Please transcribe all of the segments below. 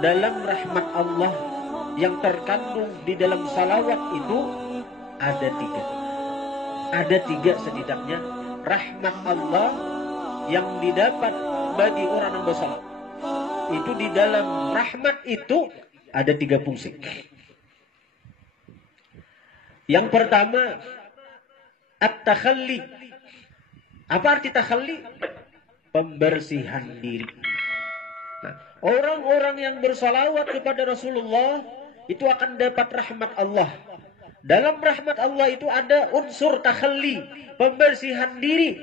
dalam rahmat Allah yang terkandung di dalam salawat itu ada tiga. Ada tiga setidaknya rahmat Allah yang didapat bagi orang yang bersalawat. Itu di dalam rahmat itu ada tiga fungsi. Yang pertama, at-takhalli. Apa arti takhalli? Pembersihan diri. Nah, orang-orang yang bersalawat kepada Rasulullah itu akan dapat rahmat Allah. Dalam rahmat Allah itu ada unsur takhalli, pembersihan diri.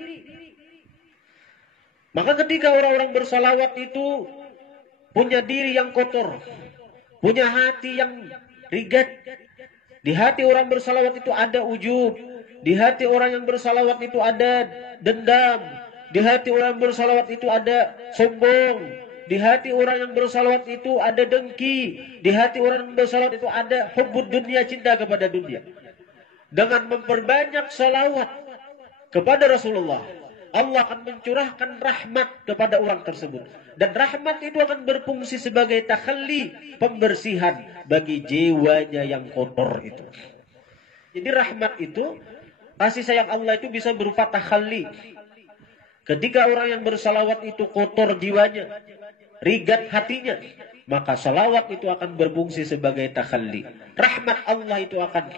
Maka ketika orang-orang bersalawat itu punya diri yang kotor, punya hati yang rigat, di hati orang bersalawat itu ada ujub, di hati orang yang bersalawat itu ada dendam, di hati orang bersalawat itu ada sombong, di hati orang yang bersalawat itu ada dengki, di hati orang yang bersalawat itu ada hubbud dunia, cinta kepada dunia. Dengan memperbanyak salawat kepada Rasulullah, Allah akan mencurahkan rahmat kepada orang tersebut. Dan rahmat itu akan berfungsi sebagai takhalli, pembersihan bagi jiwanya yang kotor itu. Jadi rahmat itu, kasih sayang Allah itu bisa berupa takhalli. Ketika orang yang bersalawat itu kotor jiwanya, rigat hatinya, maka salawat itu akan berfungsi sebagai takhalli. Rahmat Allah itu akan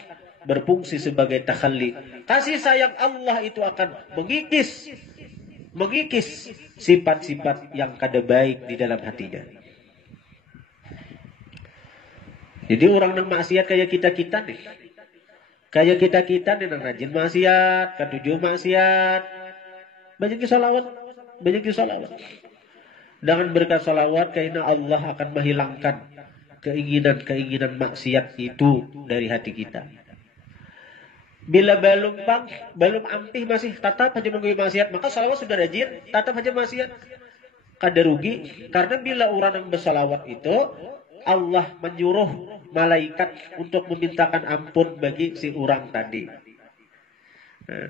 berfungsi sebagai takhalli. Kasih sayang Allah itu akan mengikis sifat-sifat yang kada baik di dalam hatinya. Jadi orang yang maksiat kayak kita-kita nih. Kayak kita-kita nih yang rajin maksiat, ketujuh maksiat. Banyak salawat. Dengan berkat salawat, karena Allah akan menghilangkan keinginan-keinginan maksiat itu dari hati kita. Bila belum ampih masih tatap aja menggui maksiat, maka salawat sudah rajin, tatap aja maksiat. Kada rugi, karena bila orang yang bersalawat itu, Allah menyuruh malaikat untuk memintakan ampun bagi si orang tadi. Nah,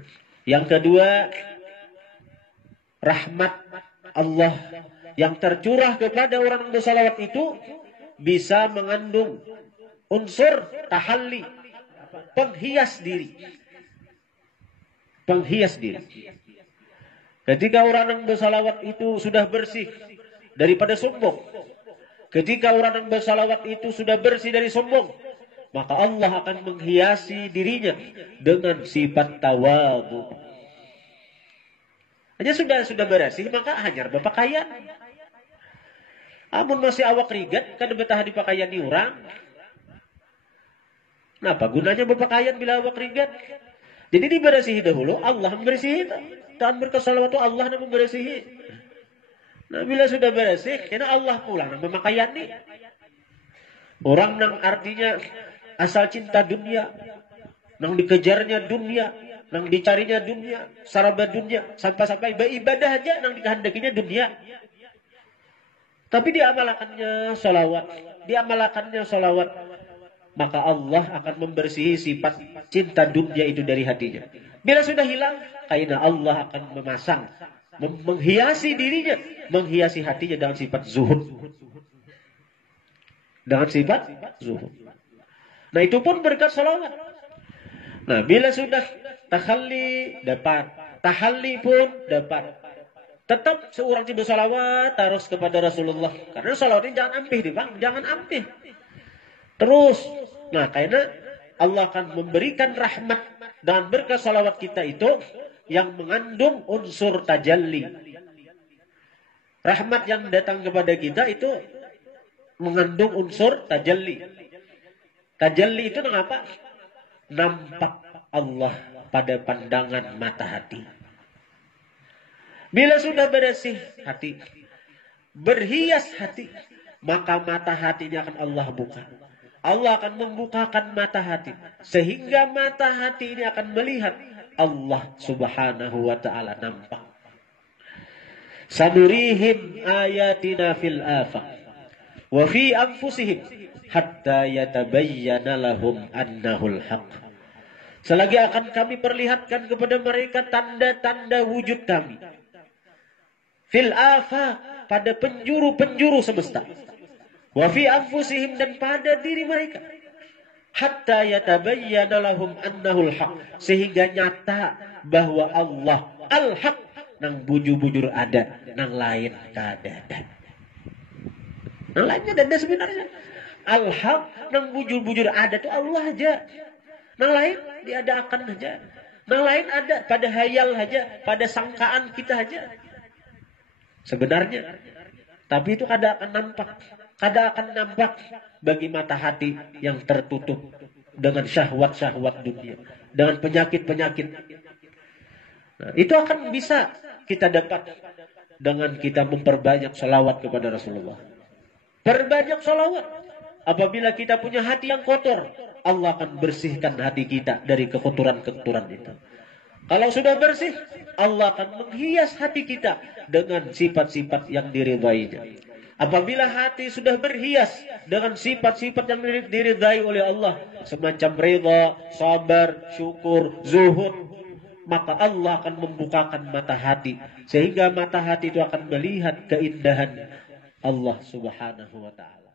yang kedua, rahmat Allah yang tercurah kepada orang yang bersalawat itu bisa mengandung unsur tahalli, penghias diri. Ketika orang yang bersalawat itu sudah bersih daripada sombong, ketika orang yang bersalawat itu sudah bersih dari sombong, maka Allah akan menghiasi dirinya dengan sifat tawadhu. Hanya sudah bersih, maka hanyar berpakaian. Amun masih awak rigat, kada betah di pakaian di orang. Nah, apa gunanya berpakaian bila awak rigat? Jadi dibersihi dahulu, Allah membersihi. Dan berkesalawat Allah yang membersihi. Nah, bila sudah bersih, kena Allah pulang memakaian nih. Orang yang artinya asal cinta dunia, yang dikejarnya dunia, yang dicarinya dunia, saraba dunia, sampai beribadah aja yang dikehendakinya dunia. Tapi diamalkannya salawat, maka Allah akan membersihi sifat cinta dunia itu dari hatinya. Bila sudah hilang, karena Allah akan memasang, menghiasi dirinya, menghiasi hatinya dengan sifat zuhud. Nah, itu pun berkat salawat. Nah, bila sudah takhalli dapat, tahalli pun dapat. Tetap seorang tiba salawat terus kepada Rasulullah. Karena salawat ini jangan ampih, bang, jangan ampih. Terus, nah, karena Allah akan memberikan rahmat dan berkat salawat kita itu yang mengandung unsur tajalli. Rahmat yang datang kepada kita itu mengandung unsur tajalli. Tajalli itu apa? Nampak Allah pada pandangan mata hati. Bila sudah bersih hati, berhias hati, maka mata hatinya akan Allah buka. Allah akan membukakan mata hati, sehingga mata hati ini akan melihat Allah subhanahu wa ta'ala nampak. Sanurihim ayatina fil afaq wa fi anfusihim hatta yatabayyana lahum annahul haq. Selagi akan kami perlihatkan kepada mereka tanda-tanda wujud kami. Fil afaq, pada penjuru-penjuru semesta. Wa fi anfusihim, dan pada diri mereka. Hatta yatabayyana lahum annahul haq, sehingga nyata bahwa Allah al-haq, nang bujur-bujur ada, nang lain kadada. Nang lainnya ada sebenarnya. Al-haq, nang bujur-bujur ada itu Allah aja. Nang lain diadakan aja. Nang lain ada pada hayal aja, pada sangkaan kita aja. Sebenarnya. Tapi itu kada akan nampak. Kada akan nampak bagi mata hati yang tertutup dengan syahwat-syahwat dunia, dengan penyakit-penyakit. Nah, itu akan bisa kita dapat dengan kita memperbanyak sholawat kepada Rasulullah. Perbanyak sholawat. Apabila kita punya hati yang kotor, Allah akan bersihkan hati kita dari kekotoran-kekotoran itu. Kalau sudah bersih, Allah akan menghias hati kita dengan sifat-sifat yang diridainya. Apabila hati sudah berhias dengan sifat-sifat yang diridai oleh Allah, semacam ridha, sabar, syukur, zuhud, maka Allah akan membukakan mata hati, sehingga mata hati itu akan melihat keindahan Allah Subhanahu wa ta'ala.